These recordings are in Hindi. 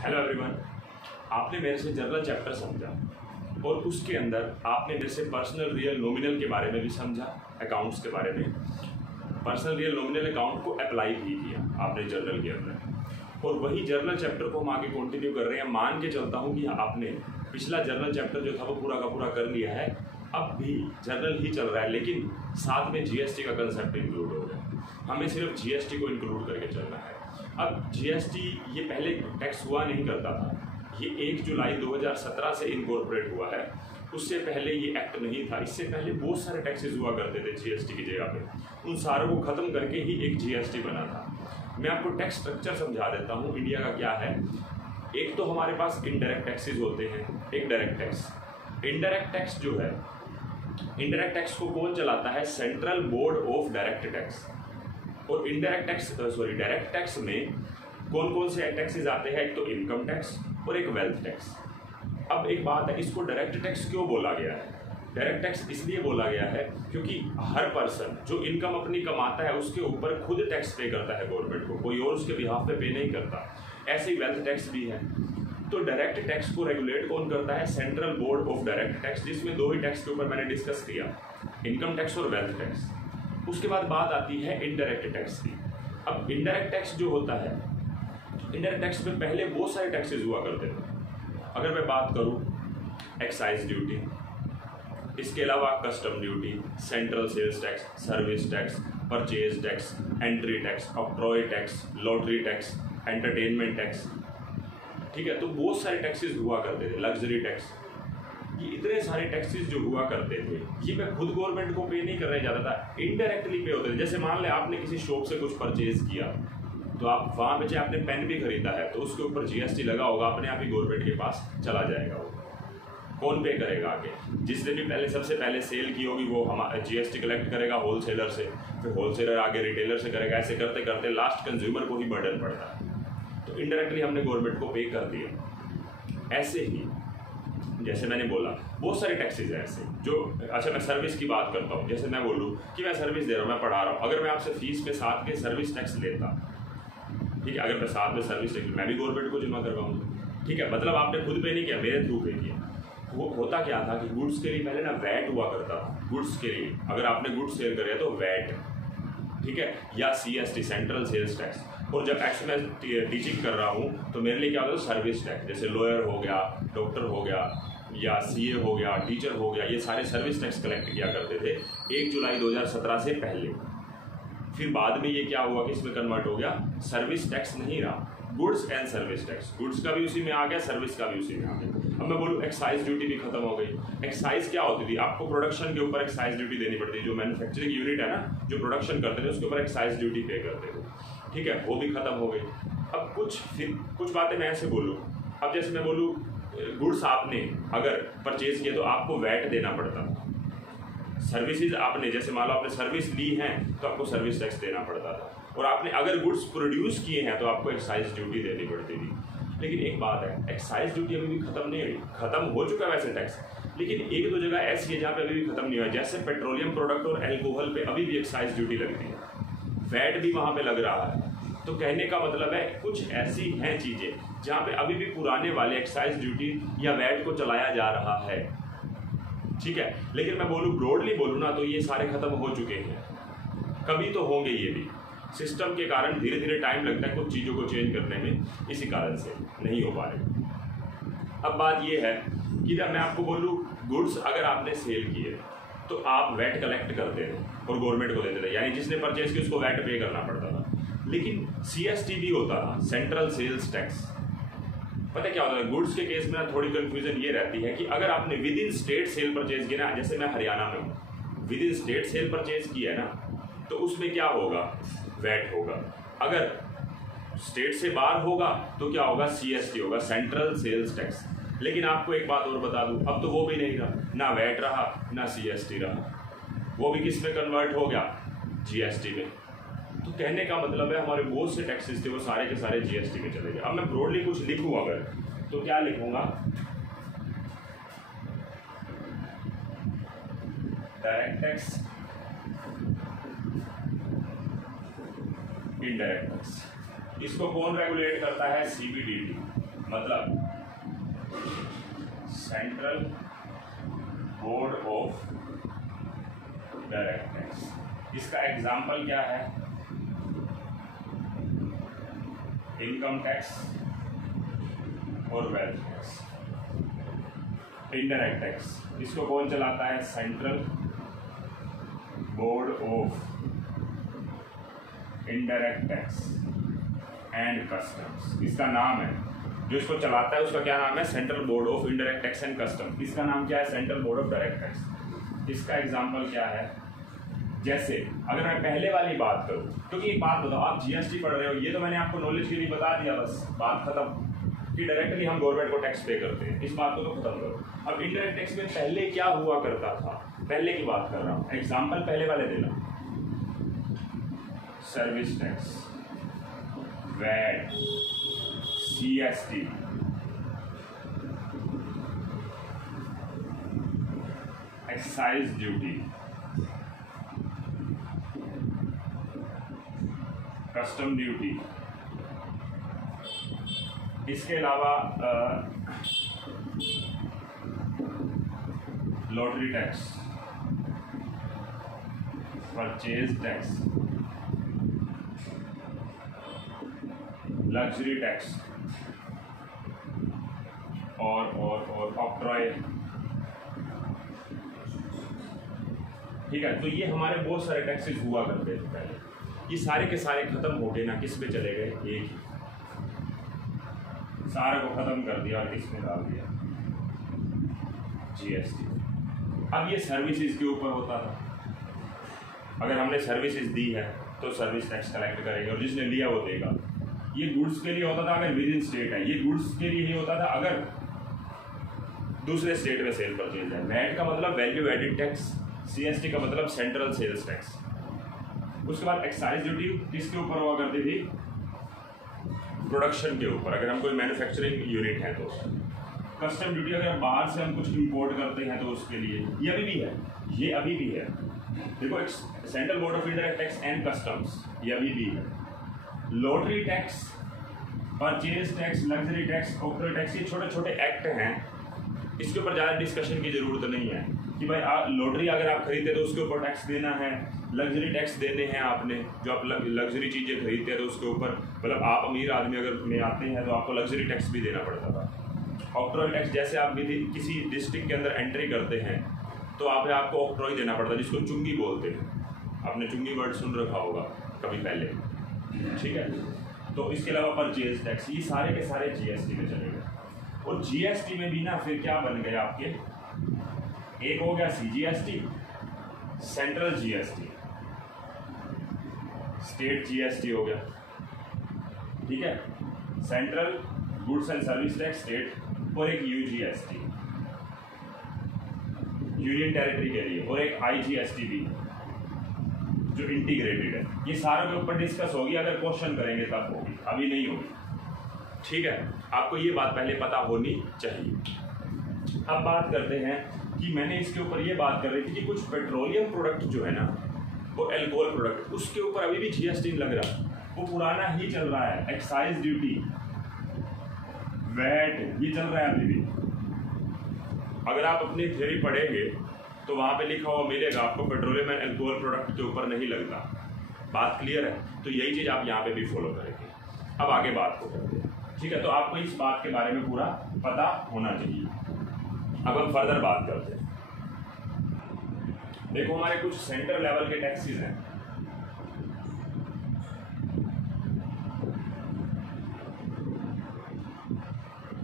Hello everyone. आपने मेरे से जनरल चैप्टर समझा और उसके अंदर आपने मेरे से पर्सनल रियल नॉमिनल के बारे में भी समझा, अकाउंट्स के बारे में। पर्सनल रियल नॉमिनल अकाउंट को अप्लाई भी किया आपने जर्नल के अंदर, और वही जर्नल चैप्टर को हम आगे कंटिन्यू कर रहे हैं। मान के चलता हूँ कि आपने पिछला जर्नल चैप्टर जो था वो पूरा का पूरा कर लिया है, अब भी जर्नल ही चल रहा है, लेकिन साथ में जीएसटी का कंसेप्ट इंक्लूड हो गया। हमें सिर्फ जीएसटी को इंक्लूड करके चलना है। अब जीएसटी ये पहले टैक्स हुआ नहीं करता था, ये 1 जुलाई 2017 से इनकॉर्पोरेट हुआ है। उससे पहले ये एक्ट नहीं था। इससे पहले बहुत सारे टैक्सेस हुआ करते थे जीएसटी की जगह पे, उन सारों को ख़त्म करके ही एक जीएसटी बना था। मैं आपको टैक्स स्ट्रक्चर समझा देता हूँ इंडिया का क्या है। एक तो हमारे पास इनडायरेक्ट टैक्सेस होते हैं, एक डायरेक्ट टैक्स। इनडायरेक्ट टैक्स जो है, इनडायरेक्ट टैक्स को कौन चलाता है? Central board of direct tax. और डायरेक्ट टैक्स में कौन कौन से टैक्सेस आते हैं? एक तो इनकम टैक्स और एक वेल्थ टैक्स। अब एक बात है, इसको डायरेक्ट टैक्स क्यों बोला गया है? डायरेक्ट टैक्स इसलिए बोला गया है क्योंकि हर पर्सन जो इनकम अपनी कमाता है उसके ऊपर खुद टैक्स पे करता है गवर्नमेंट को, कोई और उसके बिहाफ पे नहीं करता। ऐसे ही वेल्थ टैक्स भी है। तो डायरेक्ट टैक्स को रेगुलेट कौन करता है? Central board of direct tax, जिसमें दो ही टैक्स के ऊपर मैंने डिस्कस किया, इनकम टैक्स और वेल्थ टैक्स। उसके बाद बात आती है इनडायरेक्ट टैक्स की। अब इनडायरेक्ट टैक्स जो होता है, इनडायरेक्ट टैक्स में पहले बहुत सारे टैक्सेस हुआ करते थे। अगर मैं बात करूं एक्साइज ड्यूटी, इसके अलावा custom duty, central sales tax, service tax, purchase tax, entry tax, octroi tax, lottery tax, entertainment tax, ठीक है। तो बहुत सारे टैक्सेस हुआ करते थे, लग्जरी टैक्स, ये इतने सारे टैक्सेस जो हुआ करते थे, ये मैं खुद गवर्नमेंट को पे नहीं करने जाता था, इनडायरेक्टली पे होते थे। जैसे मान ले आपने किसी शॉप से कुछ परचेज किया, तो आप वहाँ पे चाहे आपने पेन भी खरीदा है तो उसके ऊपर जीएसटी लगा होगा, अपने आप ही गवर्नमेंट के पास चला जाएगा। वो कौन पे करेगा आगे? जिसने भी पहले सबसे पहले सेल की होगी वो हमारा जीएसटी कलेक्ट करेगा होलसेलर से, फिर होलसेलर आगे रिटेलर से करेगा। ऐसे करते करते लास्ट कंज्यूमर को ही बर्डन पड़ता है। तो इनडायरेक्टली हमने गवर्नमेंट को पे कर दिया। ऐसे ही जैसे मैंने बोला बहुत सारे टैक्सेस हैं ऐसे जो, अच्छा मैं सर्विस की बात करता हूँ। जैसे मैं बोलूँ कि मैं सर्विस दे रहा हूँ, मैं पढ़ा रहा हूँ, अगर मैं आपसे फीस पे साथ के सर्विस टैक्स लेता, ठीक है, अगर मैं साथ में सर्विस टैक्स मैं भी गवर्नमेंट को जमा करवाऊँगा, ठीक है, मतलब आपने खुद पे नहीं किया, मेरे थ्रू पे किया। वो होता क्या था कि गुड्स के लिए पहले ना वैट हुआ करता था। गुड्स के लिए अगर आपने गुड्स सेल करे तो वैट, ठीक है, या सीएसटी, सेंट्रल सेल्स टैक्स। और जब एक्चुअली मैं टीचिंग कर रहा हूँ तो मेरे लिए क्या होता है? Service tax. जैसे लॉयर हो गया, डॉक्टर हो गया, या सीए हो गया, टीचर हो गया, ये सारे सर्विस टैक्स कलेक्ट किया करते थे 1 जुलाई 2017 से पहले। फिर बाद में ये क्या हुआ कि इसमें कन्वर्ट हो गया, सर्विस टैक्स नहीं रहा, goods and service tax. Goods का भी उसी में आ गया, सर्विस का भी उसी में आ गया। अब मैं बोलूँ एक्साइज ड्यूटी भी खत्म हो गई। एक्साइज क्या होती थी? आपको प्रोडक्शन के ऊपर एक्साइज ड्यूटी देनी पड़ती है। जो मैन्युफैक्चरिंग यूनिट है ना, जो प्रोडक्शन करते थे उसके ऊपर एक्साइज ड्यूटी पे करते थे, ठीक है, वो भी खत्म हो गई। अब कुछ बातें मैं ऐसे बोलूँ, अब जैसे मैं बोलूँ गुड्स आपने अगर परचेज किया तो आपको वैट देना पड़ता था। सर्विसेज आपने, जैसे मान लो आपने सर्विस ली है तो आपको सर्विस टैक्स देना पड़ता था। और आपने अगर गुड्स प्रोड्यूस किए हैं तो आपको एक्साइज ड्यूटी देनी पड़ती थी। लेकिन एक बात है, एक्साइज ड्यूटी अभी भी खत्म नहीं हुई, खत्म हो चुका है वैसे टैक्स, लेकिन एक दो जगह ऐसी है जहाँ पे अभी भी खत्म नहीं हुआ। जैसे पेट्रोलियम प्रोडक्ट और एल्कोहल पे अभी भी एक्साइज ड्यूटी लगती है, वैट भी वहाँ पे लग रहा है। तो कहने का मतलब है कुछ ऐसी हैं चीज़ें जहाँ पे अभी भी पुराने वाले एक्साइज ड्यूटी या वैट को चलाया जा रहा है, ठीक है। लेकिन मैं बोलूँ ब्रॉडली बोलूँ ना तो ये सारे खत्म हो चुके हैं, कभी तो होंगे ये भी। सिस्टम के कारण धीरे धीरे टाइम लगता है कुछ चीज़ों को चेंज करने में, इसी कारण से नहीं हो पा रहे। अब बात ये है कि जब मैं आपको बोलूँ गुड्स अगर आपने सेल किए तो आप वैट कलेक्ट करते थे और गवर्नमेंट को देते थे, यानी जिसने परचेज किया उसको वैट पे करना पड़ता था। लेकिन सीएसटी भी होता था, सेंट्रल सेल्स टैक्स। पता क्या होता है गुड्स के केस में ना, थोड़ी कंफ्यूजन ये रहती है कि अगर आपने with in state sale purchase किया ना, जैसे मैं हरियाणा में हूँ, with in state sale purchase किया है ना, तो उसमें क्या होगा? वैट होगा। अगर स्टेट से बाहर होगा तो क्या होगा? सीएसटी होगा, सेंट्रल सेल्स टैक्स। लेकिन आपको एक बात और बता दूं, अब तो वो भी नहीं रहा, ना वैट रहा ना सीएसटी रहा, वो भी किस में कन्वर्ट हो गया? जीएसटी में। तो कहने का मतलब है हमारे बहुत से टैक्सेस थे वो सारे के सारे जीएसटी में चले गए। अब मैं ब्रॉडली कुछ लिखूँ अगर, तो क्या लिखूंगा? डायरेक्ट टैक्स, इनडायरेक्ट टैक्स, इसको कौन रेगुलेट करता है? CBDT, मतलब central board of direct tax. इसका एग्जाम्पल क्या है? इनकम टैक्स और वेल्थ टैक्स। इनडायरेक्ट टैक्स इसको कौन चलाता है? Central board of indirect tax and customs. इसका नाम है, जो इसको चलाता है उसका क्या नाम है? Central board of indirect tax and custom. इसका नाम क्या है? Central board of direct tax. इसका एग्जांपल क्या है? जैसे अगर मैं पहले वाली बात करूं, क्योंकि एक बात बताओ, आप जीएसटी पढ़ रहे हो, ये तो मैंने आपको नॉलेज के लिए बता दिया, बस बात खत्म कि डायरेक्टली हम गवर्नमेंट को टैक्स पे करते हैं, इस बात को तो खत्म करो। अब इनडायरेक्ट टैक्स में पहले क्या हुआ करता था, पहले की बात कर रहा हूँ, एग्जाम्पल पहले वाले देना। Service tax, VAT, CST, excise duty, custom duty, इसके अलावा lottery tax, purchase tax, luxury tax और ऑक्ट्रॉय। ठीक है, तो ये हमारे बहुत सारे टैक्सेस हुआ करते थे पहले। ये सारे के सारे खत्म हो गए ना, किस पे चले गए? एक ही, सारे को खत्म कर दिया और किसमें डाल दिया? GST। अब ये सर्विसेज के ऊपर होता था, अगर हमने सर्विसेज दी है तो सर्विस टैक्स कलेक्ट करेंगे और जिसने लिया वो देगा। ये गुड्स के लिए होता था अगर विद इन स्टेट है, ये गुड्स के लिए नहीं होता था अगर दूसरे स्टेट में सेल परचेज है। वैट का मतलब वैल्यू एडिड टैक्स, CST का मतलब सेंट्रल सेल्स टैक्स। उसके बाद एक्साइज ड्यूटी किसके ऊपर हुआ करती थी? प्रोडक्शन के ऊपर, अगर हम कोई मैन्युफैक्चरिंग यूनिट है तो। कस्टम ड्यूटी अगर बाहर से हम कुछ इंपोर्ट करते हैं तो उसके लिए, ये अभी भी है, ये अभी भी है। देखो, central board of indirect tax and customs, ये अभी भी है। Lottery tax, purchase tax, luxury tax, octroi tax, ये छोटे छोटे एक्ट हैं, इसके ऊपर ज़्यादा डिस्कशन की जरूरत नहीं है कि भाई लॉटरी अगर आप खरीदते तो उसके ऊपर टैक्स देना है, लग्जरी टैक्स देने हैं आपने, जो आप लग्जरी चीज़ें खरीदते हैं तो उसके ऊपर, मतलब आप अमीर आदमी अगर में आते हैं तो आपको लग्जरी टैक्स भी देना पड़ता था। ऑक्ट्रॉय टैक्स, जैसे आप किसी डिस्ट्रिक्ट के अंदर एंट्री करते हैं तो आपको ऑक्ट्रॉय देना पड़ता है, जिसको चुंगी बोलते हैं। आपने चुंगी वर्ड सुन रखा होगा कभी पहले, ठीक है। तो इसके अलावा परचेज टैक्स, ये सारे के सारे GST में चले गए। और GST में भी ना फिर क्या बन गया आपके, एक हो गया CGST, central GST, state GST हो गया, ठीक है, central goods and service tax state, और एक UGST यूनियन टेरिटरी के लिए, और एक IGST भी जो इंटीग्रेटेड है। ये सारों के ऊपर डिस्कस होगी, अगर क्वेश्चन करेंगे तब होगी, अभी नहीं होगी, ठीक है। आपको ये बात पहले पता होनी चाहिए। अब बात करते हैं कि मैंने इसके ऊपर ये बात कर रही थी कि कुछ पेट्रोलियम प्रोडक्ट जो है ना, वो अल्कोहल प्रोडक्ट, उसके ऊपर अभी भी GST लग रहा, वो पुराना ही चल रहा है। एक्साइज ड्यूटी, वैट, ये चल रहा है अभी भी। अगर आप अपनी थ्योरी पढ़ेंगे तो वहाँ पे लिखा हुआ मिलेगा आपको, पेट्रोलियम एंड अल्कोहल प्रोडक्ट के ऊपर नहीं लगता। बात क्लियर है? तो यही चीज़ आप यहाँ पे भी फॉलो करेंगे। अब आगे बात को करते हैं, ठीक है। तो आपको इस बात के बारे में पूरा पता होना चाहिए। अब हम फर्दर बात करते हैं। देखो, हमारे कुछ सेंटर लेवल के टैक्सेस हैं,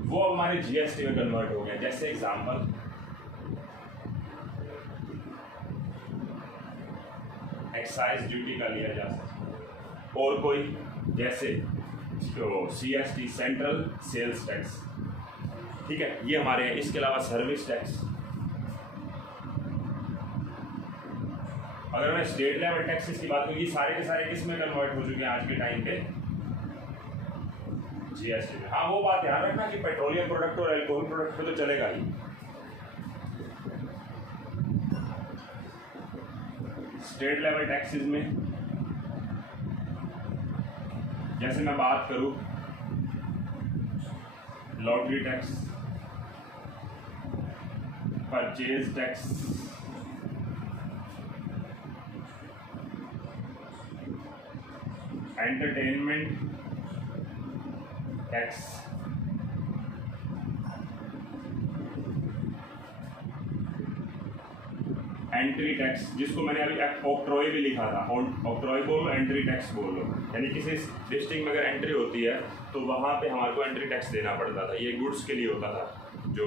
वो हमारे GST में कन्वर्ट हो गया। जैसे एग्जांपल, एक्साइज ड्यूटी का लिया जा सकता है, और कोई जैसे तो CST, सेंट्रल सेल्स टैक्स, ठीक है, ये हमारे हैं। इसके अलावा सर्विस टैक्स, अगर मैं स्टेट लेवल टैक्सेस की बात करूँ, ये सारे के सारे किस में कन्वर्ट हो चुके हैं आज के टाइम पे? GST में। हाँ, वो बात ध्यान रखना कि पेट्रोलियम प्रोडक्ट और अल्कोहल प्रोडक्ट पे तो चलेगा ही। स्टेट लेवल टैक्सेस में जैसे मैं बात करूं lottery tax, purchase tax, entertainment tax, entry tax, जिसको मैंने अभी ऑक्ट्रॉय भी लिखा था, ऑक्ट्रॉय बोलो एंट्री टैक्स बोलो, यानी किसी डिस्ट्रिक्ट में अगर एंट्री होती है तो वहाँ पे हमारे को एंट्री टैक्स देना पड़ता था। ये गुड्स के लिए होता था, जो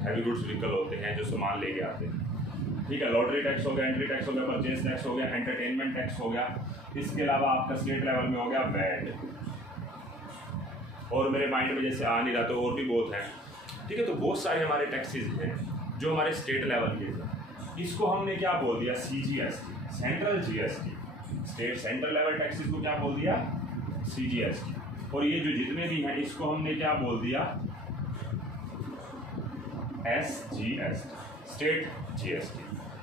हैवी गुड्स व्हीकल होते हैं जो सामान लेके आते हैं। ठीक है, लॉटरी टैक्स हो गया, एंट्री टैक्स हो गया, परचेज टैक्स हो गया, एंटरटेनमेंट टैक्स हो गया। इसके अलावा आपका स्टेट लेवल में हो गया वैट, और मेरे माइंड में जैसे आ नहीं रहा तो और भी बहुत है। ठीक है, तो बहुत सारे हमारे टैक्सेस हैं जो हमारे स्टेट लेवल के हैं। इसको हमने क्या बोल दिया, CGST, central GST। State central level taxes को क्या बोल दिया, CGST। और ये जो जितने भी हैं इसको हमने क्या बोल दिया, SGST, स्टेट GST।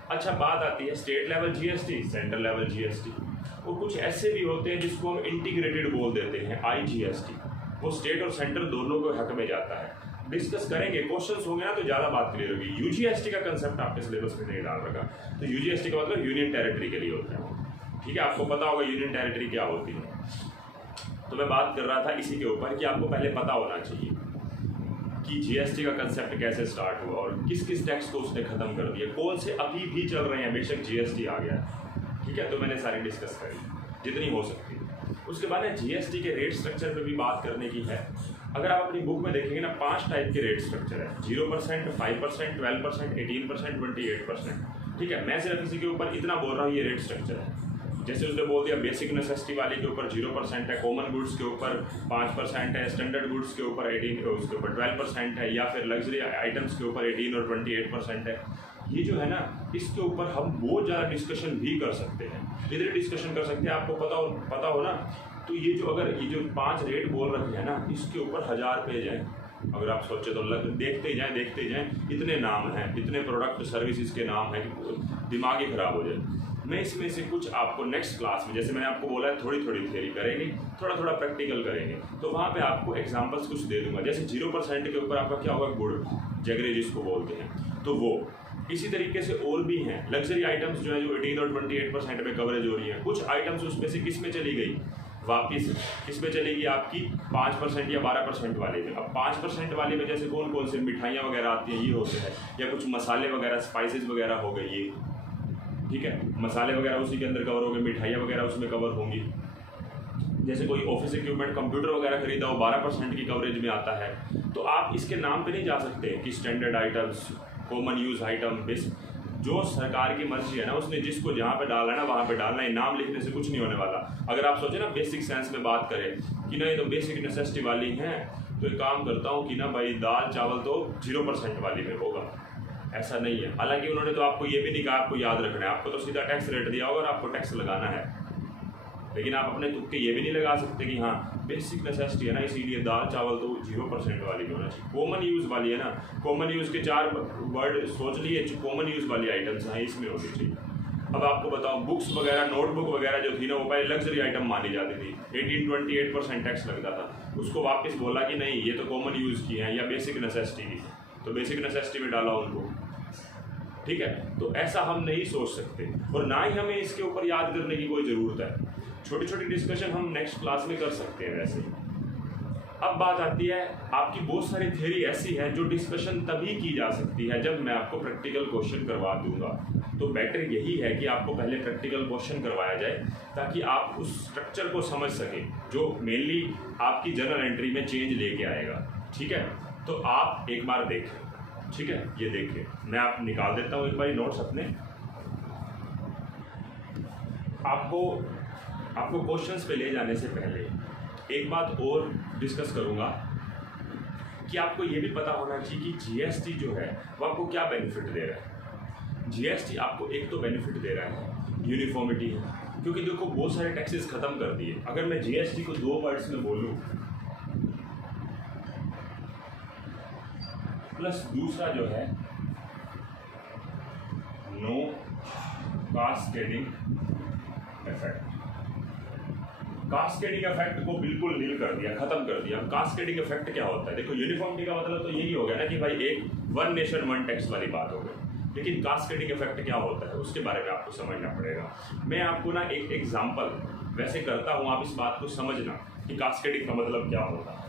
अच्छा, बात आती है state level GST, central level GST, और कुछ ऐसे भी होते हैं जिसको हम इंटीग्रेटेड बोल देते हैं, IGST। वो स्टेट और सेंट्रल दोनों को हक में जाता है। डिस्कस करेंगे, क्वेश्चंस होंगे ना तो ज़्यादा बात क्लियर होगी। UGST का कंसेप्ट आपके सिलेबस में नहीं डाल रखा, तो UGST का मतलब यूनियन टेरिटरी के लिए होता है। ठीक है, आपको पता होगा यूनियन टेरिटरी क्या होती है। तो मैं बात कर रहा था इसी के ऊपर कि आपको पहले पता होना चाहिए कि GST का कंसेप्ट कैसे स्टार्ट हुआ और किस किस टैक्स को उसने खत्म कर दिया, कौन से अभी भी चल रहे हैं, बेशक GST आ गया। ठीक है, तो मैंने सारी डिस्कस करी जितनी हो सकती है। उसके बाद में GST के रेट स्ट्रक्चर पे भी बात करने की है। अगर आप अपनी बुक में देखेंगे ना, 5 टाइप के रेट स्ट्रक्चर है, 0%, 5%, 12%, 18%, 28%। ठीक है, मैं सिर्फ इसी के ऊपर इतना बोल रहा हूँ, ये रेट स्ट्रक्चर है। जैसे उसने बोल दिया बेसिक नेसेसिटी वाले के ऊपर 0% है, कॉमन गुड्स के ऊपर 5% है, स्टैंडर्ड गुड्स के ऊपर 12% है, या फिर लग्जरी आइटम्स के ऊपर 18 और 28% है। ये जो है ना, इसके ऊपर हम बहुत ज़्यादा डिस्कशन भी कर सकते हैं, इधर डिस्कशन कर सकते हैं। आपको पता हो ना, तो ये जो 5 रेट बोल रखे हैं ना, इसके ऊपर 1000 पेज हैं। अगर आप सोचे तो देखते जाएं, इतने नाम हैं, इतने प्रोडक्ट सर्विसेज के नाम हैं कि दिमाग ही खराब हो जाए। मैं इसमें से कुछ आपको नेक्स्ट क्लास में, जैसे मैंने आपको बोला है, थोड़ी थोड़ी थ्योरी करेंगे, थोड़ा थोड़ा प्रैक्टिकल करेंगे, तो वहाँ पे आपको एग्जांपल्स कुछ दे दूंगा। जैसे 0% के ऊपर आपका क्या होगा, गुड़, जगरे जिसको बोलते हैं, तो वो इसी तरीके से और भी हैं लग्जरी आइटम्स जो है, जो 18 और 28% में कवरेज हो रही है। कुछ आइटम्स उसमें से किस में चली गई, वापिस किस में चलेगी आपकी, 5% या 12% वाले में। अब 5% वाले में जैसे कौन कौन से मिठाइयाँ वगैरह आती हैं, ये होते हैं, या कुछ मसाले वगैरह, स्पाइसेस वगैरह हो गए ये। ठीक है, मसाले वगैरह उसी के अंदर कवर होंगे, मिठाइयाँ वगैरह उसमें कवर होंगी। जैसे कोई ऑफिस इक्विपमेंट, कंप्यूटर वगैरह खरीदा हो, 12% की कवरेज में आता है। तो आप इसके नाम पे नहीं जा सकते कि standard items, common use item, basic, जो सरकार की मर्जी है ना, उसने जिसको जहाँ पे डालना है ना वहाँ पे डालना है। नाम लिखने से कुछ नहीं होने वाला। अगर आप सोचे ना बेसिक साइंस में बात करें कि ना ये तो बेसिक नेसेसिटी वाली हैं, तो एक काम करता हूँ कि ना भाई दाल चावल तो 0% वाली में होगा, ऐसा नहीं है। हालांकि उन्होंने तो आपको ये भी नहीं कहा आपको याद रखना है, आपको तो सीधा टैक्स रेट दिया होगा और आपको टैक्स लगाना है। लेकिन आप अपने तुक्के ये भी नहीं लगा सकते कि हाँ बेसिक नेसेसिटी है ना, इसीलिए दाल चावल तो 0% वाली में होना चाहिए। कॉमन यूज़ वाली है ना, कॉमन यूज़ के 4 वर्ड सोच लिए, कॉमन यूज़ वाली आइटम्स हैं, इसमें होनी चाहिए। अब आपको बताओ, बुक्स वगैरह, नोटबुक वगैरह जो थी ना, वो पहले लग्जरी आइटम मानी जाती थी, 18-28% टैक्स लगता था। उसको वापस बोला कि नहीं, ये तो कॉमन यूज़ की हैं या बेसिक नेसेसिटी की, तो बेसिक नेसेसिटी में डाला उनको। ठीक है, तो ऐसा हम नहीं सोच सकते, और ना ही हमें इसके ऊपर याद करने की कोई ज़रूरत है। छोटी छोटी डिस्कशन हम नेक्स्ट क्लास में कर सकते हैं वैसे। अब बात आती है, आपकी बहुत सारी थ्योरी ऐसी है जो डिस्कशन तभी की जा सकती है जब मैं आपको प्रैक्टिकल क्वेश्चन करवा दूंगा। तो बेटर यही है कि आपको पहले प्रैक्टिकल क्वेश्चन करवाया जाए, ताकि आप उस स्ट्रक्चर को समझ सकें जो मेनली आपकी जर्नल एंट्री में चेंज लेके आएगा। ठीक है, तो आप एक बार देखें। ठीक है, ये देखिए, मैं आप निकाल देता हूँ एक बार नोट्स अपने। आपको क्वेश्चंस पे ले जाने से पहले एक बात और डिस्कस करूंगा कि आपको ये भी पता होना चाहिए कि जीएसटी जो है वो आपको क्या बेनिफिट दे रहा है। जीएसटी आपको एक तो बेनिफिट दे रहा है यूनिफॉर्मिटी है, क्योंकि देखो बहुत सारे टैक्सेस खत्म कर दिए। अगर मैं जीएसटी को 2 वर्ड्स में बोलूं, प्लस दूसरा जो है no cascading effect, cascading effect को बिल्कुल नील कर दिया, खत्म कर दिया। कास्केडिंग इफेक्ट क्या होता है? देखो यूनिफॉर्मिटी का मतलब तो यही हो गया ना कि भाई एक वन नेशन वन टैक्स वाली बात हो गई, लेकिन कास्केडिंग इफेक्ट क्या होता है उसके बारे में आपको समझना पड़ेगा। मैं आपको ना एक एग्जाम्पल वैसे करता हूँ, आप इस बात को समझना कि कास्केडिंग का मतलब क्या होता है।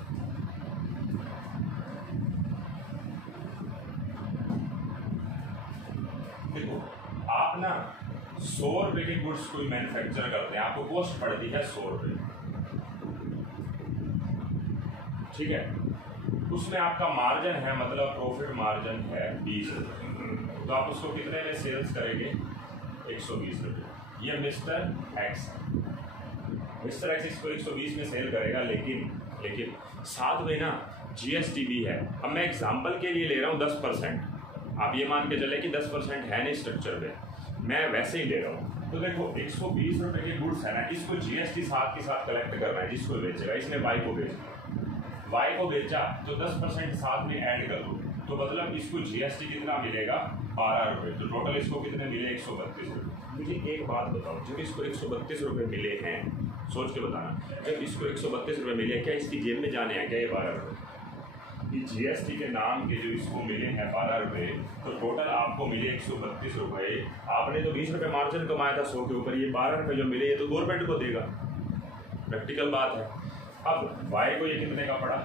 देखो आप ना 100 रुपए के गुड्स कोई मैन्युफैक्चर करते हैं, आपको कॉस्ट पड़ती है 100 रुपए, ठीक है। उसमें आपका मार्जिन है, मतलब प्रॉफिट मार्जिन है 20 रुपए, तो आप उसको कितने में सेल्स करेंगे? 120 रुपए। ये मिस्टर एक्स इसको 120 में सेल करेगा, लेकिन साथ में ना जीएसटी भी है। अब मैं एग्जांपल के लिए ले रहा हूँ 10%, आप ये मान के चले कि 10% है नहीं स्ट्रक्चर पे, मैं वैसे ही ले रहा हूँ। तो देखो 120 रुपए के गुड्स है ना, इसको जीएसटी साथ के साथ कलेक्ट करना है। जिसको बेचेगा, इसने वाई को बेचा तो 10% साथ में ऐड कर दो, तो मतलब इसको जीएसटी कितना मिलेगा? 12 रुपये। तो टोटल इसको कितने मिले? 132 रुपये। मुझे एक बात बताओ, जब इसको 132 रुपये मिले हैं, सोच के बताना, जब इसको 132 रुपये मिले, क्या इसकी जेब में जाने हैं क्या ये 12 रुपये? ये जीएसटी के नाम के जो इसको मिले हैं 12 रुपये, तो टोटल आपको मिले 132 रुपये। आपने तो 20 रुपये मार्जिन कमाया था 100 के ऊपर, ये 12 रुपये जो मिले ये तो गवर्नमेंट को देगा, प्रैक्टिकल बात है। अब वाई को ये कितने का पड़ा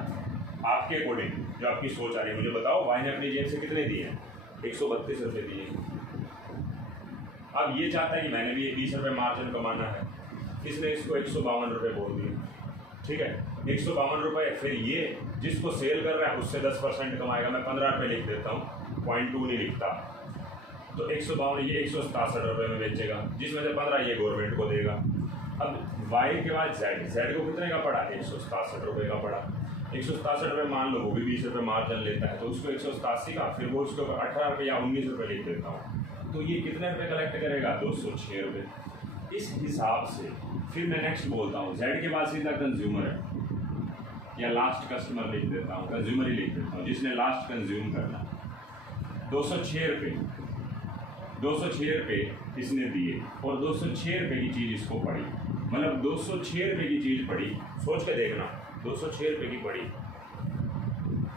आपके अकॉर्डिंग, जो आपकी सोच आ रही है मुझे बताओ। वाई ने अपनी जेब से कितने दिए हैं? 132 रुपये दिए। अब ये चाहता है कि मैंने भी 20 रुपये मार्जिन कमाना है, इसने इसको 152 रुपये बोल दिए, ठीक है। 152 रुपये, फिर ये जिसको सेल कर रहा है उससे 10% कमाएगा। मैं 15 रुपये लिख देता हूँ, 0.2 नहीं लिखता। तो 152 ये 167 रुपये में बेचेगा, जिसमें से 15 ये गवर्नमेंट को देगा। अब वाई के बाद जेड को कितने का पड़ा? 167 रुपये का पड़ा। 167 रुपये मान लो, वो भी 20 रुपये मार्जिन लेता है, तो उसको 187 का, फिर वो उसको 18 रुपये या 19 रुपये लिख देता हूँ, तो ये कितने रुपये कलेक्ट करेगा? 206 रुपये। इस हिसाब से फिर मैं नेक्स्ट बोलता हूँ, जेड के बाद सीधा कंज्यूमर है या लास्ट कस्टमर लिख देता हूँ, कंज्यूमर ही लिख देता हूँ, जिसने लास्ट कंज्यूम करना। 206 रुपये इसने दिए और 206 रुपये की चीज़ इसको पड़ी, मतलब 206 रुपये की चीज़ पड़ी। सोच के देखना, 206 रुपये की पड़ी,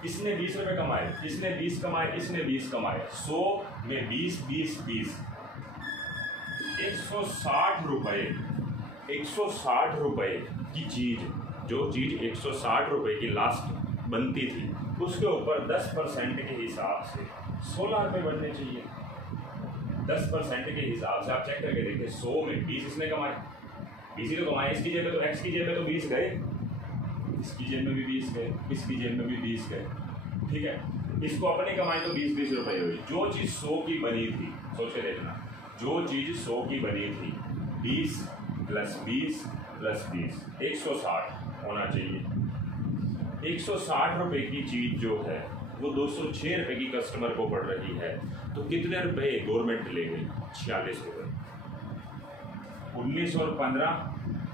इसने 20 रुपये कमाए, इसने 20 कमाए, इसने 20 कमाए, 100 में 20 20 20 160 रुपये। 160 रुपये की चीज़, जो चीज़ 160 रुपये की लास्ट बनती थी, उसके ऊपर 10% के हिसाब से 16 रुपये बनने चाहिए। 10% के हिसाब से आप चेक करके देखिए, 100 में 20 इसने कमाए, 20 ही तो कमाए। इसकी जेब में तो, एक्स की जेब में तो 20 गए, इसकी जेब में भी 20 गए, इसकी जेब में भी 20 गए, ठीक है। इसको अपनी कमाई तो 20 रुपये हुई। जो चीज़ 100 की बनी थी, सोच के देखना, जो चीज़ 100 की बनी थी, 20 + 20 + 20 160 होना चाहिए। 160 रुपये की चीज़ जो है वो 206 रुपये की कस्टमर को पड़ रही है, तो कितने रुपए गवर्नमेंट ले गई? 46 रुपये। 19 और 15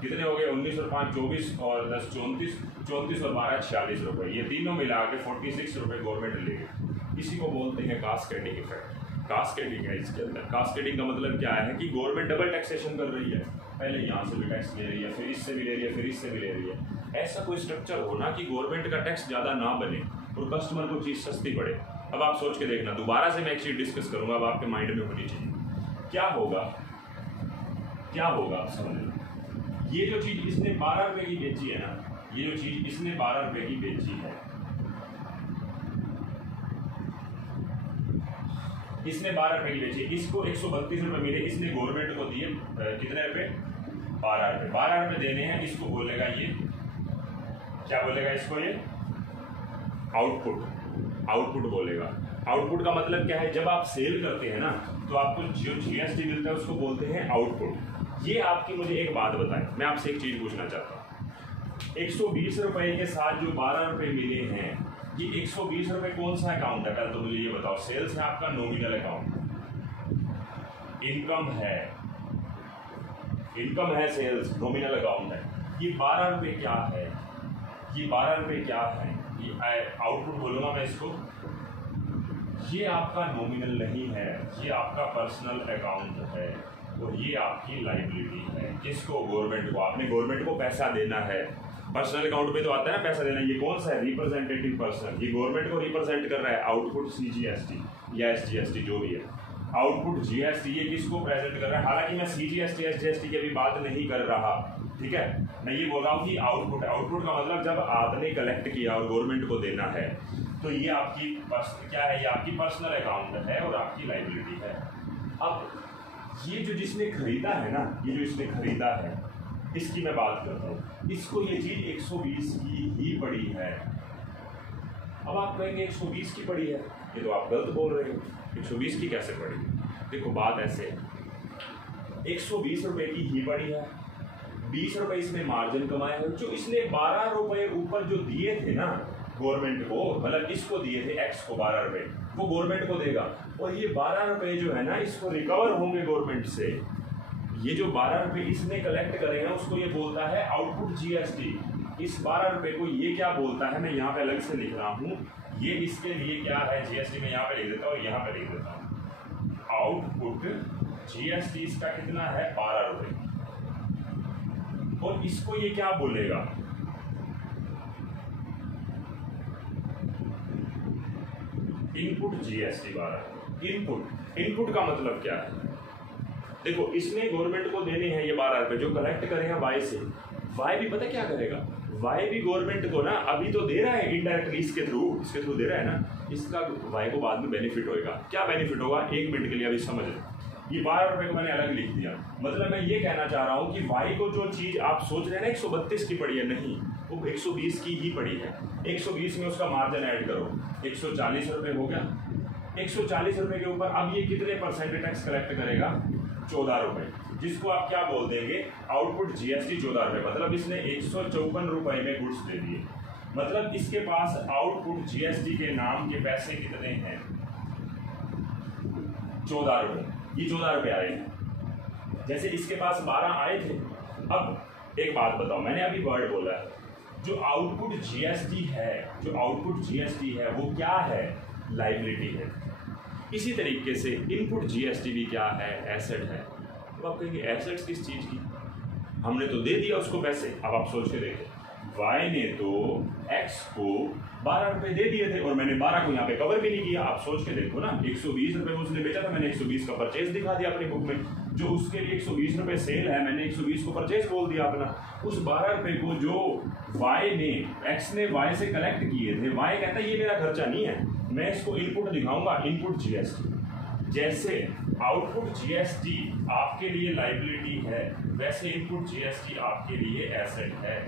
कितने हो गए? 19 और 5 24 और 10 34, 34 और 12 46 रुपये। ये तीनों मिला के 46 रुपये गवर्नमेंट ले गई। इसी को बोलते हैं कास्केडिंग इफेक्ट। कास्केडिंग है इसके अंदर। कास्केडिंग का मतलब क्या है कि गवर्नमेंट डबल टैक्सेशन कर रही है, पहले यहाँ से भी टैक्स ले रही है, फिर इससे भी ले रही है, फिर इससे भी ले रही है। ऐसा कोई स्ट्रक्चर होना कि गवर्नमेंट का टैक्स ज़्यादा ना बने और कस्टमर को चीज़ सस्ती पड़े। अब आप सोच के देखना, दोबारा से मैं एक चीज़ डिस्कस करूँगा, अब आपके माइंड में होनी चाहिए। क्या होगा आप समझ, ये जो चीज़ इसने 12 रुपये की बेची है ना, ये जो चीज़ इसने 12 रुपये की बेची है, इसने 12 रुपये की बेची, इसको 132 रुपये मिले, इसने गवर्नमेंट को दिए कितने रुपये? 12 रुपये। 12 रुपये देने हैं, इसको बोलेगा ये, क्या बोलेगा इसको? ये आउटपुट बोलेगा। आउटपुट का मतलब क्या है? जब आप सेल करते हैं ना, तो आपको जो जीएसटी मिलता है उसको बोलते हैं आउटपुट। ये आपकी, मुझे एक बात बताएं, मैं आपसे एक चीज़ पूछना चाहता हूँ। 120 रुपये के साथ जो 12 रुपये मिले हैं, ये 120 रुपये कौन सा अकाउंट है? पहले तो मुझे ये बताओ। सेल्स है आपका नॉमिनल अकाउंट, इनकम है सेल्स, नॉमिनल अकाउंट है। ये 12 रुपये क्या है? ये 12 रुपये क्या है? ये आउटपुट बोलूँगा मैं इसको। ये आपका नॉमिनल नहीं है, ये आपका पर्सनल अकाउंट है। और ये आपकी लाइबिलिटी है। किसको? गवर्नमेंट को। आपने गवर्नमेंट को पैसा देना है। पर्सनल अकाउंट में तो आता है ना पैसा देना। ये कौन सा है? Representative person. ये गवर्नमेंट को रिप्रेजेंट कर रहा है। आउटपुट CGST या SGST जो भी है, आउटपुट GST ये किसको प्रेजेंट कर रहा है? हालांकि मैं CGST SGST की अभी बात नहीं कर रहा, ठीक है। मैं ये बोल रहा हूँ कि आउटपुट का मतलब जब आपने कलेक्ट किया और गवर्नमेंट को देना है, तो ये आपकी क्या है? ये आपकी पर्सनल अकाउंट है और आपकी लाइबिलिटी है। अब ये जो जिसने खरीदा है ना, ये जो इसने खरीदा है, इसकी मैं बात करता हूँ। इसको ये चीज 120 की ही पड़ी है। अब आप कहेंगे 120 की पड़ी है, ये तो आप गलत बोल रहे हो। 120 की कैसे पड़ी? देखो बात ऐसे है, 120 रुपए की ही पड़ी है। 20 रुपए इसने मार्जिन कमाए हैं। जो इसने 12 रुपए ऊपर जो दिए थे ना गवर्नमेंट को, मतलब इसको दिए थे X को 12 रुपए, वो गवर्नमेंट को देगा। और ये 12 रुपए जो है ना, इसको रिकवर होंगे गवर्नमेंट से। ये जो 12 रुपए इसने कलेक्ट करे हैं, उसको ये बोलता है आउटपुट GST। इस 12 रुपए को ये क्या बोलता है, मैं यहाँ पे अलग से लिख रहा हूँ। ये इसके लिए क्या है? GST में यहाँ पे लिख देता हूँ, यहाँ पे लिख देता हूँ। आउटपुट GST इसका कितना है? 12 रुपए। और इसको ये क्या बोलेगा? Input GST 12। इनपुट का मतलब क्या है? देखो इसने गवर्नमेंट को देने हैं ये 12 रुपए जो कलेक्ट करे हैं Y से। Y भी पता क्या करेगा? Y भी गवर्नमेंट को ना अभी तो दे रहा है इनडायरेक्टली, इसके थ्रू दे रहा है ना। इसका Y को बाद में बेनिफिट होएगा। क्या बेनिफिट होगा? 1 मिनट के लिए अभी समझ लें। ये 12 रुपए को मैंने अलग लिख दिया। मतलब मैं ये कहना चाह रहा हूँ कि Y को जो चीज आप सोच रहे हैं ना 132 की पड़ी है, नहीं, वो 120 की ही पड़ी है। 120 में उसका मार्जिन ऐड करो, 140 रुपए हो गया। 140 रुपए के ऊपर अब ये कितने परसेंट टैक्स कलेक्ट करेगा? 14 रुपए, जिसको आप क्या बोल देंगे? आउटपुट GST 14 रुपए। मतलब इसने 154 रुपए में गुड्स दे दिए। मतलब इसके पास आउटपुट GST के नाम के पैसे कितने हैं? 14 रुपए। ये 14 रुपए आए हैं। जैसे इसके पास 12 आए थे। अब एक बात बताओ, मैंने अभी वर्ड बोला है, जो आउटपुट GST है वो क्या है? लाइबिलिटी है। इसी तरीके से इनपुट GST भी क्या है? एसेट है। तो आप कहेंगे एसेट्स किस चीज की? हमने तो दे दिया उसको पैसे। अब आप सोच के देखो, Y ने तो X को 12 रुपए दे दिए थे और मैंने 12 को यहाँ पे कवर भी नहीं किया। आप सोच के देखो ना, 120 रुपए में उसने बेचा था, मैंने 120 का परचेज दिखा दिया अपनी बुक में। जो उसके लिए 120 रुपए सेल है, मैंने 120 को परचेज बोल दिया अपना। उस 12 रुपए को जो X ने Y से कलेक्ट किए थे, Y कहता है ये मेरा खर्चा नहीं है, मैं इसको इनपुट दिखाऊंगा, इनपुट GST। जैसे आउटपुट GST आपके लिए लाइबिलिटी है, वैसे इनपुट GST आपके लिए एसेट है।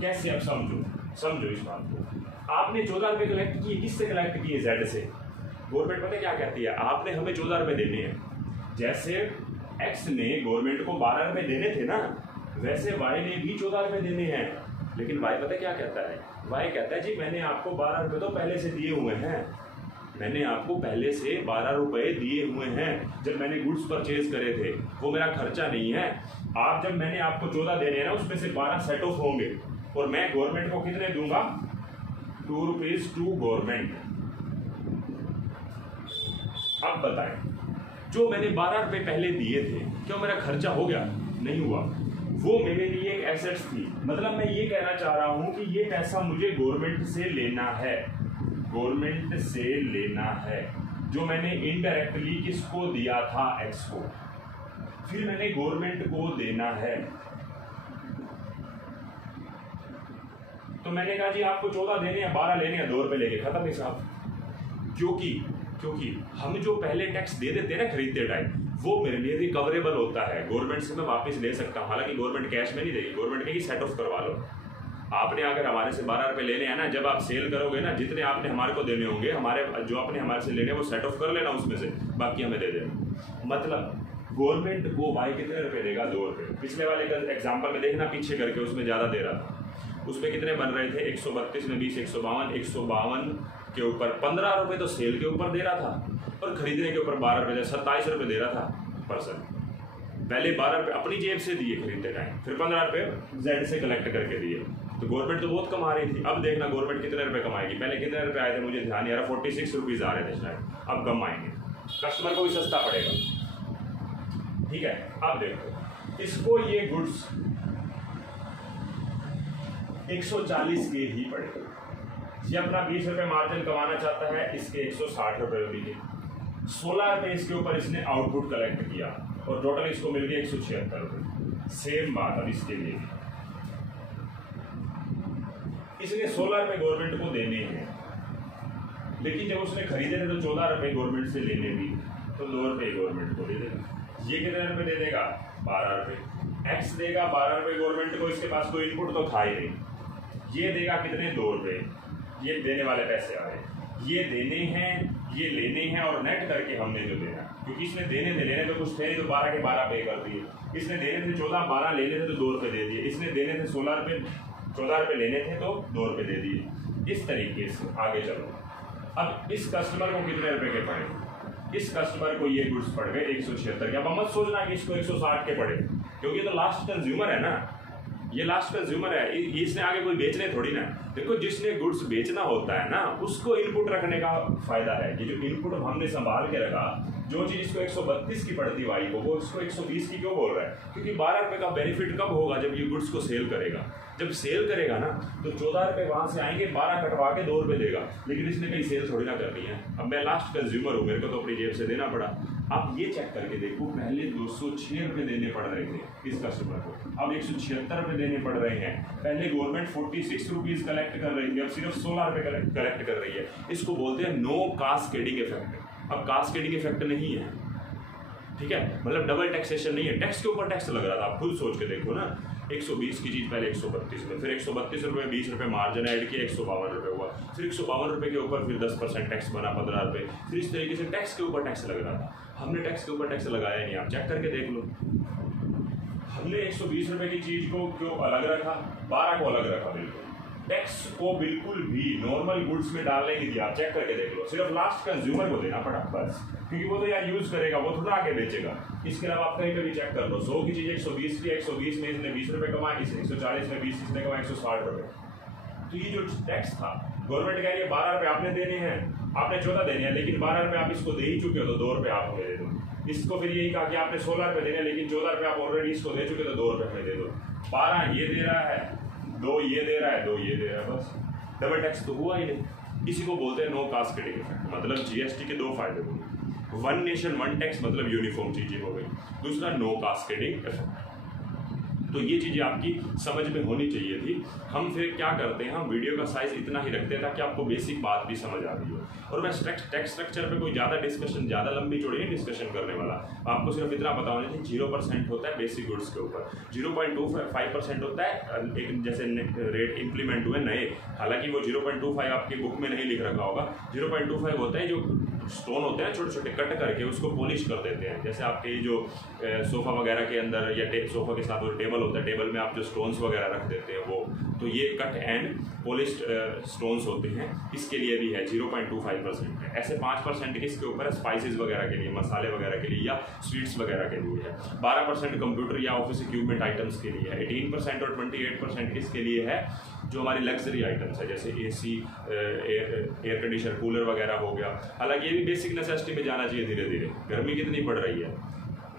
कैसे? अब समझो इस बात को। आपने 14 रुपए कलेक्ट किए, किससे कलेक्ट किए? Z से। गवर्नमेंट पता क्या कहती है? आपने हमें 14 रुपए देने हैं। जैसे X ने गवर्नमेंट को 12 रुपए देने थे ना, वैसे Y ने भी 14 रुपए देने हैं। लेकिन Y पता क्या कहता है? Y कहता है जी मैंने आपको 12 रुपए तो पहले से दिए हुए हैं। मैंने आपको पहले से 12 रुपए दिए हुए हैं। जब मैंने गुड्स परचेज करे थे, वो मेरा खर्चा नहीं है। आप जब मैंने आपको 14 देने हैं ना, उसमें से 12 सेट ऑफ होंगे और मैं गवर्नमेंट को कितने दूंगा? 2 रुपीज टू गवर्नमेंट। अब बताएं, जो मैंने 12 रुपए पहले दिए थे, क्या मेरा खर्चा हो गया? नहीं हुआ। वो मेरे लिए एक एसेट्स थी। मतलब मैं ये कहना चाह रहा हूं कि ये पैसा मुझे गवर्नमेंट से लेना है, गवर्नमेंट से लेना है। जो मैंने इनडायरेक्टली किसको दिया था? X को। फिर मैंने गवर्नमेंट को देना है। तो मैंने कहा जी आपको 14 देने हैं, 12 लेने हैं, 2 रुपए लेके खत्म हिसाब। क्योंकि हम जो पहले टैक्स दे देते हैं ना खरीदते टाइम, वो मेरे लिए रिकवरेबल होता है। गवर्नमेंट से मैं वापस ले सकता हूँ। हालांकि गवर्नमेंट कैश में नहीं देगी, गवर्नमेंट कहेगी सेट ऑफ करवा लो। आपने अगर हमारे से 12 रुपए लेने हैं ना, जब आप सेल करोगे ना, जितने आपने हमारे को देने होंगे, जो आपने हमारे से लेने वो सेट ऑफ कर लेना उसमें से, बाकी हमें दे देना। मतलब गवर्नमेंट को Y कितने रुपए देगा? 2 रुपए। पिछले वाले एग्जाम्पल में देखना पीछे करके, उसमें ज़्यादा दे रहा था। उसमें कितने बन रहे थे? 132 में 20, 152 के ऊपर 15 रुपए तो सेल के ऊपर दे रहा था और खरीदने के ऊपर 12 रुपए, 27 रुपए दे रहा था पर्सन। पहले 12 रुपए अपनी जेब से दिए खरीदते टाइम, फिर 15 रुपए Z से कलेक्ट करके दिए। तो गवर्नमेंट तो बहुत कमा रही थी। अब देखना गवर्नमेंट कितने रुपए कमाएगी। पहले कितने रुपए आए थे मुझे ध्यान नहीं आ रहा, 46 रुपीज आ रहे थे शायद, अब कम आएंगे, कस्टमर को भी सस्ता पड़ेगा। ठीक है। अब देखो इसको ये गुड्स 140 के ही पड़े। ये अपना 20 रुपये मार्जिन कमाना चाहता है, इसके 160 रुपये बिके। 16 रुपये इसके ऊपर इसने आउटपुट कलेक्ट किया और टोटल इसको मिल गया 176 रुपये। सेम बात अब इसके लिए, इसने 16 रुपये गवर्नमेंट को देने हैं, लेकिन जब उसने खरीदे थे तो 14 रुपये गवर्नमेंट से लेने भी, तो 2 रुपये गवर्नमेंट को दे देगा। ये कितने रुपये दे देगा? 12 रुपये। एक्स देगा 12 रुपये गवर्नमेंट को, इसके पास कोई इनपुट तो था ही नहीं। ये देगा कितने? 2 रुपये। ये देने वाले पैसे आ रहे, ये देने हैं, ये लेने हैं, और नेट करके हमने जो देना, क्योंकि इसने देने थे, लेने तो कुछ थे नहीं, तो 12 के 12 पे कर दिए। इसने देने थे 14, 12 लेने थे तो 2 रुपये दे दिए। इसने देने थे 16 रुपये, 14 रुपये लेने थे तो 2 रुपये दे दिए। इस तरीके से आगे चलो। अब इस कस्टमर को कितने रुपए के पड़े? इस कस्टमर को ये गुड्स पड़ गए 176 के। अब मत सोचना कि इसको 160 के पड़े, क्योंकि तो लास्ट कंज्यूमर है ना, ये लास्ट कंज्यूमर है, इसने आगे कोई बेचने थोड़ी ना। देखो जिसने गुड्स बेचना होता है ना, उसको इनपुट रखने का फायदा है कि जो इनपुट हमने संभाल के रखा, जो चीज इसको 132 की पड़ती वाई को, वो इसको 120 की क्यों बोल रहा है? क्योंकि 12 रुपये का बेनिफिट कब होगा? जब ये गुड्स को सेल करेगा। जब सेल करेगा ना तो 14 रुपये वहां से आएंगे, 12 कटवा के 2 रुपये देगा, लेकिन इसने कहीं सेल थोड़ी ना करनी है। अब मैं लास्ट कंज्यूमर हूँ, मेरे को तो अपनी जेब से देना पड़ा। आप ये चेक करके देखो, पहले 206 रुपये देने पड़ रहे थे इस कस्टमर को, अब 176 रुपये देने पड़ रहे हैं। पहले गवर्नमेंट 46 रुपीज कलेक्ट कर रही थी, अब सिर्फ 16 रुपये कलेक्ट कर रही है। इसको बोलते हैं नो कास्केडिंग इफेक्ट। अब कास्केडिंग इफेक्ट नहीं है, ठीक है, मतलब डबल टैक्सेशन नहीं है। टैक्स के ऊपर टैक्स लग रहा था, आप खुद सोच के देखो ना। 120 की चीज़ पहले 132 में, फिर 132 रुपये 20 रुपये मार्जिन ऐड किया, 152 रुपये हुआ, फिर 152 रुपये के ऊपर फिर 10% टैक्स बना 15 रुपये। फिर इस तरीके से टैक्स के ऊपर टैक्स लग रहा था। हमने टैक्स के ऊपर टैक्स लगाया नहीं, आप चेक करके देख लो। हमने 120 रुपये की चीज़ को क्यों अलग रखा, 12 को अलग रखा। बिल्कुल टैक्स को बिल्कुल भी नॉर्मल गुड्स में डालने की दिया, आप चेक करके देख लो। सिर्फ लास्ट कंज्यूमर को देना पड़ा बस, क्योंकि वो तो यार यूज करेगा, वो थोड़ा आगे बेचेगा। इसके अलावा आप कहीं पे भी चेक कर लो, 100 की चीज़ 120 की, 120 में इसने 20 रुपये कमाए, 140 में 20 इसने कमाए 160 रुपये। तो ये जो टैक्स था, गवर्नमेंट कह रही है 12 रुपये आपने देने हैं, आपने 14 देने हैं, लेकिन 12 रुपये आप इसको दे ही चुके हो तो 2 रुपये आप हमें दे दो। इसको फिर यही कहा कि आपने 16 रुपये देने, लेकिन 14 रुपये आप ऑलरेडी इसको दे चुके तो 2 रुपये हमें दे दो। 12 ये दे रहा है, 2 ये दे रहा है, 2 ये दे रहा है, बस डबल टैक्स तो हुआ ही नहीं। इसी को बोलते हैं नो कास्केडिंग इफेक्ट। मतलब जीएसटी के 2 फायदे हुए, वन नेशन वन टैक्स, मतलब यूनिफॉर्म चीजें हो गई। दूसरा नो कास्केडिंग इफेक्ट। तो ये चीज़ें आपकी समझ में होनी चाहिए थी। हम फिर क्या करते हैं, हम वीडियो का साइज इतना ही रखते हैं ताकि आपको बेसिक बात भी समझ आ रही हो। और मैं टैक्स स्ट्रक्चर पे कोई ज़्यादा डिस्कशन, ज़्यादा लंबी चौड़ी नहीं डिस्कशन करने वाला। आपको सिर्फ इतना पता होना चाहिए 0% होता है बेसिक गुड्स के ऊपर, 0.25% होता है एक जैसे रेट इम्प्लीमेंट हुए नए। हालांकि वो 0.25 आपकी बुक में नहीं लिख रखा होगा। 0.25 होता है जो स्टोन होते हैं छोटे छोटे, कट करके उसको पॉलिश कर देते हैं। जैसे आपके जो सोफ़ा वगैरह के अंदर या सोफ़ा के साथ वो टेबल होता है, टेबल में आप जो स्टोन्स वगैरह रख देते हैं वो, तो ये कट एंड पॉलिश्ड स्टोन्स होते हैं। इसके लिए भी है 0.25% है। ऐसे 5% किसके ऊपर है? स्पाइसेस वगैरह के लिए, मसाले वगैरह के लिए या स्वीट्स वगैरह के लिए है। 12% कंप्यूटर या ऑफिस इक्विपमेंट आइटम्स के लिए है। 18% और 28% किसके लिए है? जो हमारी लग्जरी आइटम्स है, जैसे AC, एयर कंडीशनर, कूलर वगैरह हो गया। हालांकि ये भी बेसिक नेसेसिटी में जाना चाहिए धीरे धीरे, गर्मी कितनी पड़ रही है,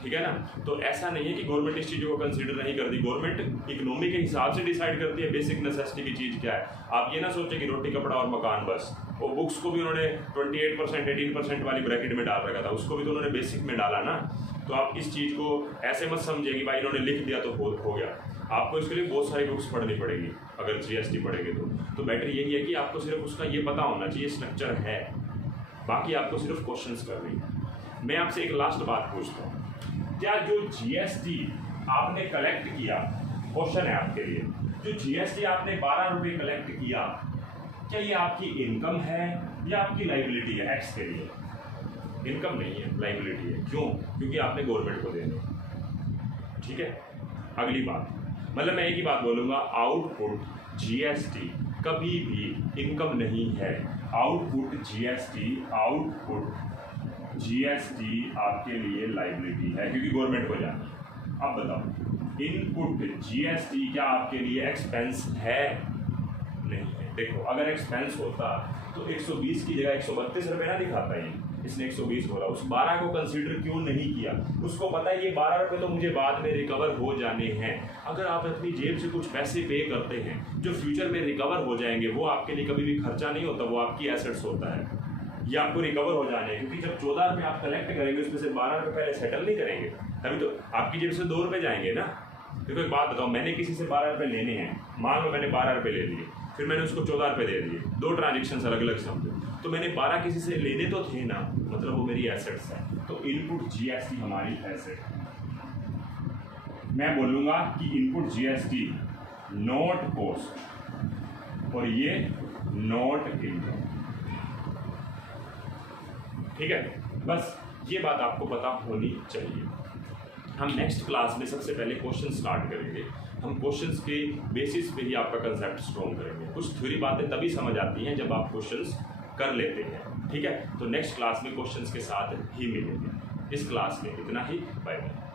ठीक है ना। तो ऐसा नहीं है कि गवर्नमेंट इस चीज़ों को कंसीडर नहीं करती। गवर्नमेंट इकोनॉमी के हिसाब से डिसाइड करती है बेसिक नेसेसिटी की चीज़ क्या है। आप ये ना सोचें कि रोटी कपड़ा और मकान बस। वो बुक्स को भी उन्होंने 28% 18% वाली ब्रैकेट में डाल रखा था, उसको भी तो उन्होंने बेसिक में डाला ना। तो आप इस चीज़ को ऐसे मत समझिए कि भाई इन्होंने लिख दिया तो हो गया। आपको इसके लिए बहुत सारी बुक्स पढ़नी पड़ेगी अगर GST पढ़ेंगे तो बेटर यही है कि आपको सिर्फ उसका ये पता होना चाहिए स्ट्रक्चर है, बाकी आपको सिर्फ क्वेश्चंस करनी है। मैं आपसे एक लास्ट बात पूछता हूँ, क्या जो GST आपने कलेक्ट किया, क्वेश्चन है आपके लिए, जो GST आपने 12 रुपये कलेक्ट किया, क्या ये आपकी इनकम है या आपकी लाइबिलिटी है? एक्स के लिए इनकम नहीं है, लाइबिलिटी है। क्यों? क्योंकि आपने गवर्नमेंट को देने, ठीक है। अगली बात, मतलब मैं एक ही बात बोलूँगा, आउटपुट GST कभी भी इनकम नहीं है। आउटपुट GST आपके लिए लाइबिलिटी है, क्योंकि गवर्नमेंट को जाना है। अब बताओ, इनपुट GST क्या आपके लिए एक्सपेंस है? नहीं है। देखो, अगर एक्सपेंस होता तो 120 की जगह 132 रुपये ना दिखाता ये, इसने 120 बोला, उस 12 को कंसीडर क्यों नहीं किया? उसको पता है ये 12 रुपये तो मुझे बाद में रिकवर हो जाने हैं। अगर आप अपनी जेब से कुछ पैसे पे करते हैं जो फ्यूचर में रिकवर हो जाएंगे, वो आपके लिए कभी भी खर्चा नहीं होता, वो आपकी एसेट्स होता है, ये आपको रिकवर हो जाने हैं। क्योंकि जब 14 रुपये आप कलेक्ट करेंगे उसमें से 12 रुपये पहले सेटल नहीं करेंगे, तभी तो आपकी जेब से 2 रुपये जाएंगे ना। देखो एक बात बताओ, मैंने किसी से 12 रुपये लेने हैं, मान लो मैंने 12 रुपये ले लिए, फिर मैंने उसको 14 रुपये दे दिए, 2 ट्रांजेक्शन अलग अलग समझो, तो मैंने 12 किसी से लेने तो थे ना, मतलब वो मेरी एसेट्स है। तो इनपुट जीएसटी हमारी एसेट, मैं बोलूँगा कि इनपुट जीएसटी नॉट कॉस्ट और ये नॉट इनकम। ठीक है, बस ये बात आपको पता होनी चाहिए। हम नेक्स्ट क्लास में सबसे पहले क्वेश्चन स्टार्ट करेंगे। हम क्वेश्चंस के बेसिस पे ही आपका कंसेप्ट स्ट्रॉन्ग करेंगे। कुछ थ्योरी बातें तभी समझ आती हैं जब आप क्वेश्चंस कर लेते हैं। ठीक है, तो नेक्स्ट क्लास में क्वेश्चंस के साथ ही मिलेंगे। इस क्लास में इतना ही, बाय बाय।